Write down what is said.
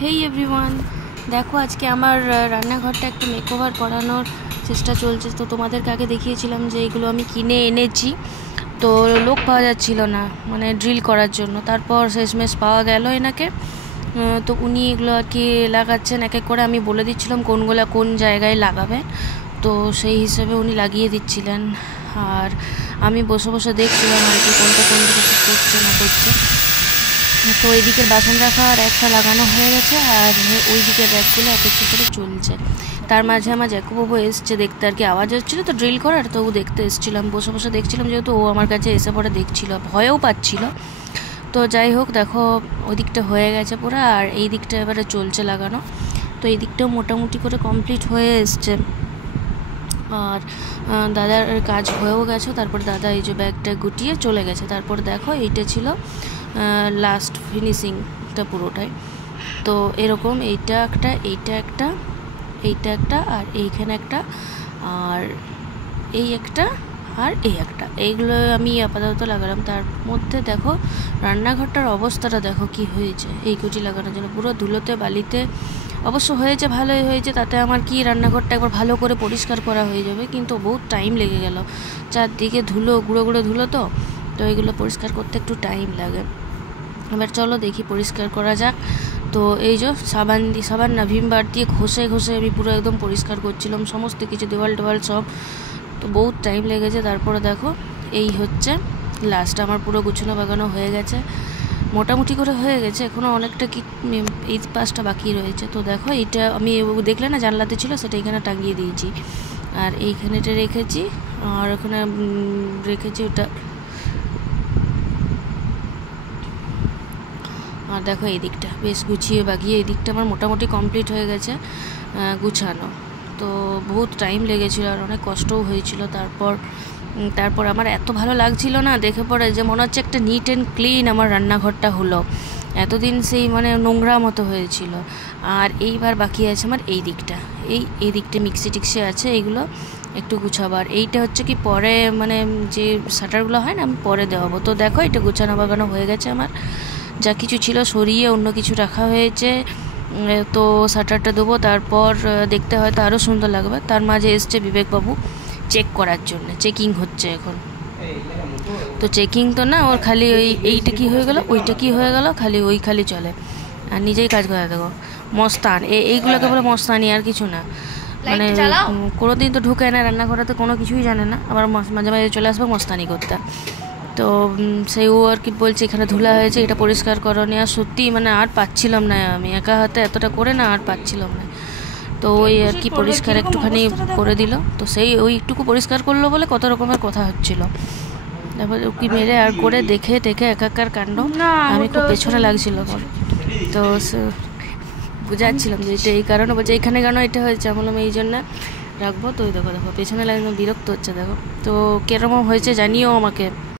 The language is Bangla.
হেই এভরিওয়ান, দেখো আজকে আমার রান্নাঘরটা একটু মেকওভার করানোর চেষ্টা চলছে। তো তোমাদেরকে আগে দেখিয়েছিলাম যে এইগুলো আমি কিনে এনেছি, তো লোক পাওয়া যাচ্ছিল না মানে ড্রিল করার জন্য। তারপর শেষমেশ পাওয়া গেল এনাকে। তো উনি এগুলো আর কি লাগাচ্ছেন এক এক করে। আমি বলে দিচ্ছিলাম কোনগুলো কোন জায়গায় লাগাবেন, তো সেই হিসেবে উনি লাগিয়ে দিচ্ছিলেন। আর আমি বসে বসে দেখছিলাম আর কি কোনটা কোন দিকে কী করছে না করছে। তো এই দিকের বাসন রাখা আর একটা লাগানো হয়ে গেছে, আর ওই দিকের র্যাকগুলো এক একটু করে চলছে। তার মাঝে আমার জ্যাকুবাবু এসছে দেখতে, আর কি আওয়াজ হচ্ছিলো তো ড্রিল করার, তো ও দেখতে এসেছিলাম, বসে বসে দেখছিলাম, যেহেতু ও আমার কাছে এসে পরে দেখছিল, ভয়ও পাচ্ছিল। তো যাই হোক, দেখো ওই দিকটা হয়ে গেছে পুরো, আর এই দিকটা এবারে চলছে লাগানো। তো এই দিকটাও মোটামুটি করে কমপ্লিট হয়ে এসছে, আর দাদার কাজ হয়েও গেছে। তারপর দাদা এই যে ব্যাগটা গুটিয়ে চলে গেছে। তারপর দেখো এইটা ছিল লাস্ট ফিনিশিংটা পুরোটাই। তো এরকম এইটা একটা, এইটা একটা, এইটা একটা, আর এইখানে একটা, আর এই একটা, আর এই একটা, এইগুলো আমি আপাতত লাগালাম। তার মধ্যে দেখো রান্নাঘরটার অবস্থাটা দেখো কি হয়েছে এই কুচি লাগানোর জন্য, পুরো ধুলোতে বালিতে। অবশ্য হয়েছে, ভালোই হয়েছে, তাতে আমার কি রান্নাঘরটা একবার ভালো করে পরিষ্কার করা হয়ে যাবে, কিন্তু বহুত টাইম লেগে গেল। চারদিকে ধুলো, গুঁড়ো গুঁড়ো ধুলো, তো এইগুলো পরিষ্কার করতে একটু টাইম লাগে। এবার চলো দেখি পরিষ্কার করা যাক। তো এই যে সাবান না ভীম বার দিয়ে ঘষে ঘষে আমি পুরো একদম পরিষ্কার করছিলাম সমস্ত কিছু, দেওয়াল টেওয়াল সব। তো বহুত টাইম লেগেছে। তারপরে দেখো এই হচ্ছে লাস্ট, আমার পুরো গুছানো বাগানো হয়ে গেছে, মোটামুটি করে হয়ে গেছে। এখনও অনেকটা কি এই পাশটা বাকি রয়েছে। তো দেখো এইটা আমি দেখলে না জানলাতে ছিল, সেটা এখানে টাঙিয়ে দিয়েছি, আর এইখানেটা রেখেছি, আর ওখানে রেখেছি ওটা। আর দেখো এই দিকটা বেশ গুছিয়ে বাগিয়ে, এই দিকটা আমার মোটামুটি কমপ্লিট হয়ে গেছে গুছানো। তো বহুত টাইম লেগেছিলো আর অনেক কষ্টও হয়েছিল। তারপর আমার এত ভালো লাগছিল না দেখে পড়ে, যে মনে হচ্ছে একটা নিট অ্যান্ড ক্লিন আমার রান্নাঘরটা হলো। এতদিন সেই মানে নোংরা মতো হয়েছিল। আর এইবার বাকি আছে আমার এই দিকটা, এই দিকটা মিক্সি টিক্সি আছে, এইগুলো একটু গুছাবার। এইটা হচ্ছে কি পরে মানে যে শাটারগুলো হয় না, আমি পরে দেওয়াবো। তো দেখো এটা গুছানো বাগানো হয়ে গেছে আমার, যা কিছু ছিল সরিয়ে অন্য কিছু রাখা হয়েছে। তো শাটারটা দেবো, তারপর দেখতে হয়তো আরও সুন্দর লাগবে। তার মাঝে এসছে বিবেকবাবু চেক করার জন্য, চেকিং হচ্ছে এখন। তো চেকিং তো না, ওর খালি এইটা কী হয়ে গেল, ওইটা কী হয়ে গেল, খালি চলে, আর নিজেই কাজ করে। দেখো মস্তান, এইগুলোকে বলে মস্তানি, আর কিছু না। মানে কোনোদিন তো ঢুকে না রান্নাঘরেতে, কোনো কিছুই জানে না, আবার মাঝে মাঝে চলে আসবে মস্তানি করতে। তো সেই ও আর কি বলছে এখানে ধুলা হয়েছে, এটা পরিষ্কার করো নি। আর সত্যি মানে আর পাচ্ছিলাম না, আমি একা হাতে এতটা করে না আর পাচ্ছিলাম না। তো ওই আর কি পরিষ্কার একটুখানি করে দিল। তো সেই ওই একটুকু পরিষ্কার করলো বলে কত রকমের কথা হচ্ছিল। তারপর উকি মেরে আর করে দেখে একাকার কাণ্ড, আমি খুব পেছনে লাগছিল। তো বুঝাচ্ছিলাম যে এটা এই কারণে, বলছে এইখানে কেন এটা হয়েছে, আমি বললাম এই জন্য রাখবো। তো ওই দেখো পেছনে লাগবে, বিরক্ত হচ্ছে। দেখো তো কেরকম হয়েছে জানিও আমাকে।